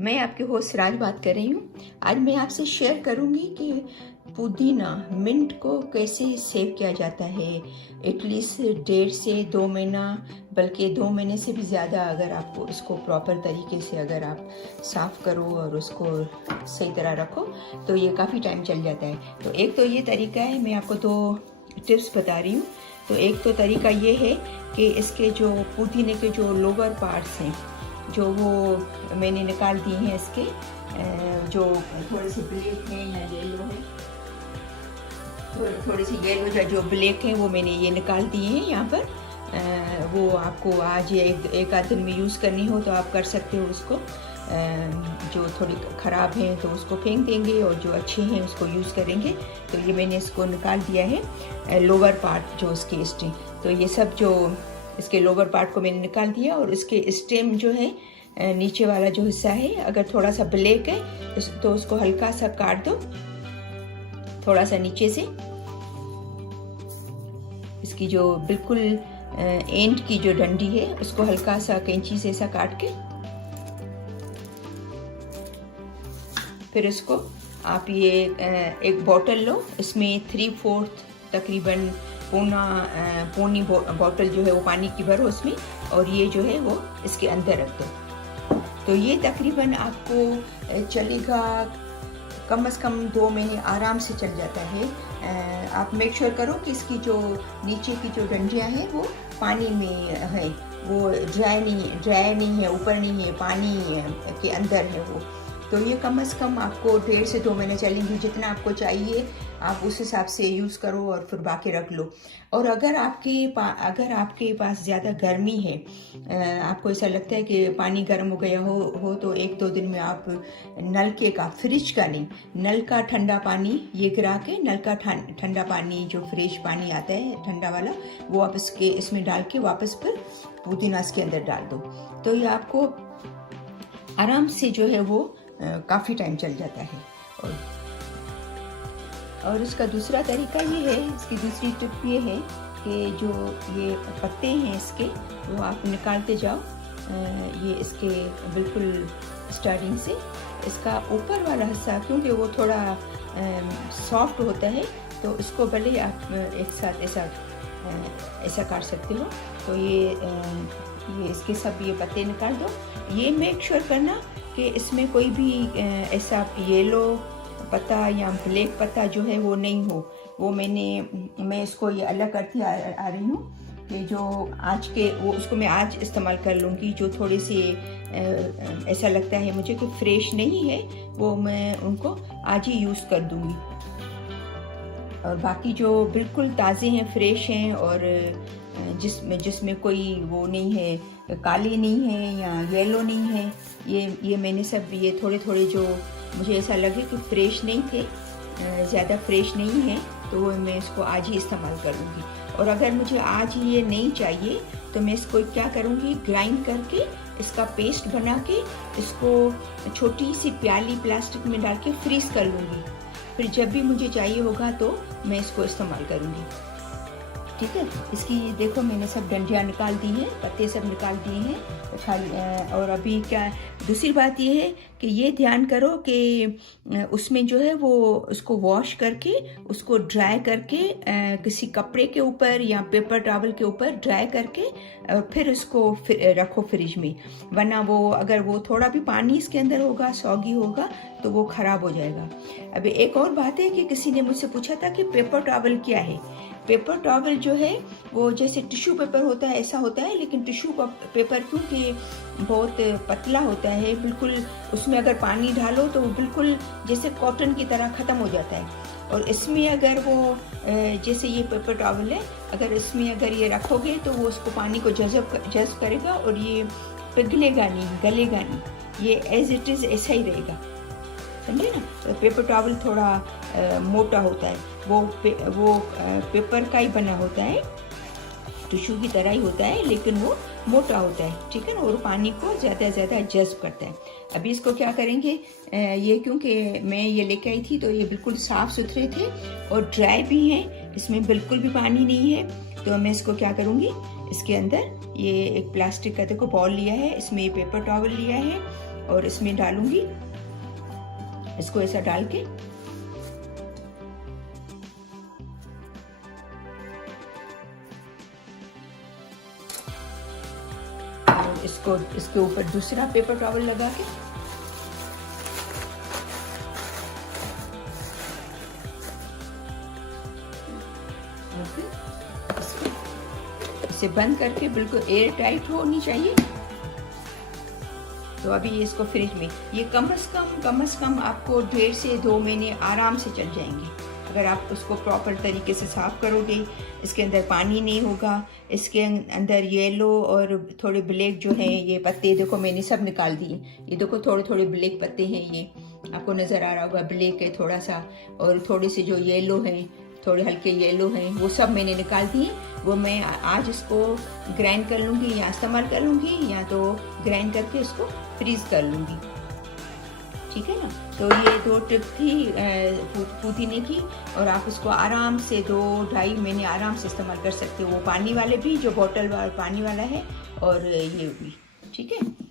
मैं आपकी होस्ट राज बात कर रही हूँ। आज मैं आपसे शेयर करूँगी कि पुदीना मिंट को कैसे सेव किया जाता है। एटलीस्ट 1.5 से 2 महीना, बल्कि 2 महीने से भी ज़्यादा अगर आपको इसको प्रॉपर तरीके से अगर आप साफ़ करो और उसको सही तरह रखो तो ये काफ़ी टाइम चल जाता है। तो एक तो ये तरीका है, मैं आपको 2 टिप्स बता रही हूँ। तो एक तो तरीका ये है कि इसके जो पुदीने के जो लोअर पार्ट्स हैं जो वो मैंने निकाल दिए हैं, इसके जो थोड़े से ब्लैक हैं या येलो है, थोड़े से येलो या जो ब्लैक हैं वो मैंने ये निकाल दिए हैं यहाँ पर। वो आपको आज या एक आध दिन में यूज़ करनी हो तो आप कर सकते हो उसको। जो थोड़ी ख़राब हैं तो उसको फेंक देंगे और जो अच्छे हैं उसको यूज़ करेंगे। तो ये मैंने इसको निकाल दिया है, लोअर पार्ट जो इसके स्टेम, तो ये सब जो इसके लोअर पार्ट को मैंने निकाल दिया। और इसके स्टेम जो है, नीचे वाला जो हिस्सा है, अगर थोड़ा सा ब्लैक है तो उसको हल्का सा काट दो, थोड़ा सा नीचे से। इसकी जो बिल्कुल एंड की जो डंडी है उसको हल्का सा कैंची से ऐसा काट के, फिर इसको आप ये एक बॉटल लो, इसमें 3/4 तकरीबन पौनी बॉटल जो है वो पानी की भरो उसमें, और ये जो है वो इसके अंदर रख दो। तो ये तकरीबन आपको चलेगा कम से कम 2 महीने आराम से चल जाता है। आप मेक श्योर करो कि इसकी जो नीचे की जो डंडियाँ हैं वो पानी में है, वो ड्राई नहीं है, ऊपर नहीं है, पानी के अंदर है वो। तो ये कम से कम आपको 1.5 से 2 महीने चलेंगी। जितना आपको चाहिए आप उस हिसाब से यूज़ करो और फिर बाकी रख लो। और अगर आपके पास ज़्यादा गर्मी है, आपको ऐसा लगता है कि पानी गर्म हो गया हो तो 1-2 दिन में आप नलके का, फ्रिज का नहीं, नल का ठंडा पानी ये गिरा के, नल का ठंडा पानी जो फ्रेश पानी आता है ठंडा वाला, वो आप इसमें डाल के वापस फिर पुदीना इसके अंदर डाल दो। तो ये आपको आराम से जो है वो काफ़ी टाइम चल जाता है। और इसका दूसरा तरीका ये है, इसकी दूसरी टिप ये है कि जो ये पत्ते हैं इसके वो आप निकालते जाओ। ये इसके बिल्कुल स्टार्टिंग से इसका ऊपर वाला हिस्सा, क्योंकि वो थोड़ा सॉफ्ट होता है, तो इसको भले आप एक साथ ऐसा काट सकते हो। तो ये इसके सब ये पत्ते निकाल दो। ये मेक श्योर करना कि इसमें कोई भी ऐसा येलो पत्ता या ब्लैक पत्ता जो है वो नहीं हो। वो मैं इसको ये अलग करती आ रही हूँ कि जो आज के वो उसको मैं आज इस्तेमाल कर लूँगी। जो थोड़े से ऐसा लगता है मुझे कि फ्रेश नहीं है, वो मैं उनको आज ही यूज़ कर दूँगी। और बाकी जो बिल्कुल ताज़े हैं, फ्रेश हैं, और जिसमें कोई वो नहीं है, काले नहीं है या येलो नहीं है, ये मैंने सब ये थोड़े जो मुझे ऐसा लगे कि फ्रेश नहीं थे, ज़्यादा फ्रेश नहीं है, तो वो मैं इसको आज ही इस्तेमाल करूँगी। और अगर मुझे आज ये नहीं चाहिए तो मैं इसको क्या करूँगी, ग्राइंड करके इसका पेस्ट बना के इसको छोटी सी प्याली प्लास्टिक में डाल के फ्रीज कर लूँगी। फिर जब भी मुझे चाहिए होगा तो मैं इसको इस्तेमाल करूँगी। ठीक है, इसकी देखो मैंने सब डंडियाँ निकाल दी हैं, पत्ते सब निकाल दिए हैं खाली। और अभी क्या दूसरी बात ये है कि ये ध्यान करो कि उसमें जो है वो उसको वॉश करके, उसको ड्राई करके किसी कपड़े के ऊपर या पेपर टॉवल के ऊपर ड्राई करके फिर उसको रखो फ्रिज में। वरना वो अगर वो थोड़ा भी पानी इसके अंदर होगा, सॉगी होगा, तो वो ख़राब हो जाएगा। अभी एक और बात है कि किसी ने मुझसे पूछा था कि पेपर टॉवल क्या है। पेपर टॉवल जो है वो जैसे टिश्यू पेपर होता है ऐसा होता है, लेकिन टिश्यू पेपर क्योंकि बहुत पतला होता है, बिल्कुल उसमें अगर पानी डालो तो वो बिल्कुल जैसे कॉटन की तरह ख़त्म हो जाता है। और इसमें अगर वो जैसे ये पेपर टॉवल है, अगर इसमें अगर ये रखोगे तो वो उसको पानी को जज़्ब करेगा और ये पिघलेगा नहीं, गलेगा नहीं, ये एज इट इज़ ऐसा ही रहेगा, समझे ना। तो पेपर टॉवल थोड़ा मोटा होता है, वो पेपर का ही बना होता है, टिश्यू की तरह ही होता है, लेकिन वो मोटा होता है, ठीक है ना, और पानी को ज़्यादा से ज़्यादा जज़्ब करता है। अभी इसको क्या करेंगे, ये क्योंकि मैं ये लेके आई थी तो ये बिल्कुल साफ़ सुथरे थे और ड्राई भी हैं, इसमें बिल्कुल भी पानी नहीं है। तो मैं इसको क्या करूँगी, इसके अंदर ये एक प्लास्टिक का देखो बॉल लिया है, इसमें ये पेपर टॉवल लिया है और इसमें डालूंगी, इसको ऐसा डाल के और इसको इसके ऊपर दूसरा पेपर टॉवल लगा के इसे बंद करके बिल्कुल एयर टाइट होनी चाहिए। तो अभी इसको फ्रिज में, ये कम से कम आपको 1.5 से 2 महीने आराम से चल जाएंगे अगर आप उसको प्रॉपर तरीके से साफ़ करोगे। इसके अंदर पानी नहीं होगा, इसके अंदर येलो और थोड़े ब्लैक जो हैं ये पत्ते देखो मैंने सब निकाल दिए। ये देखो थोड़े थोड़े ब्लैक पत्ते हैं, ये आपको नज़र आ रहा होगा, ब्लैक है थोड़ा सा, और थोड़े से जो येलो हैं, थोड़े हल्के येलो हैं, वो सब मैंने निकाल दिए। वो मैं आज इसको ग्राइंड कर लूँगी या इस्तेमाल कर लूँगी, या तो ग्राइंड करके इसको फ्रीज़ कर लूँगी, ठीक है ना। तो ये 2 टिप थी पुदीने की, और आप इसको आराम से 2-2.5 महीने आराम से इस्तेमाल कर सकते हो। वो पानी वाले भी, जो बोतल वाला पानी वाला है, और ये भी, ठीक है।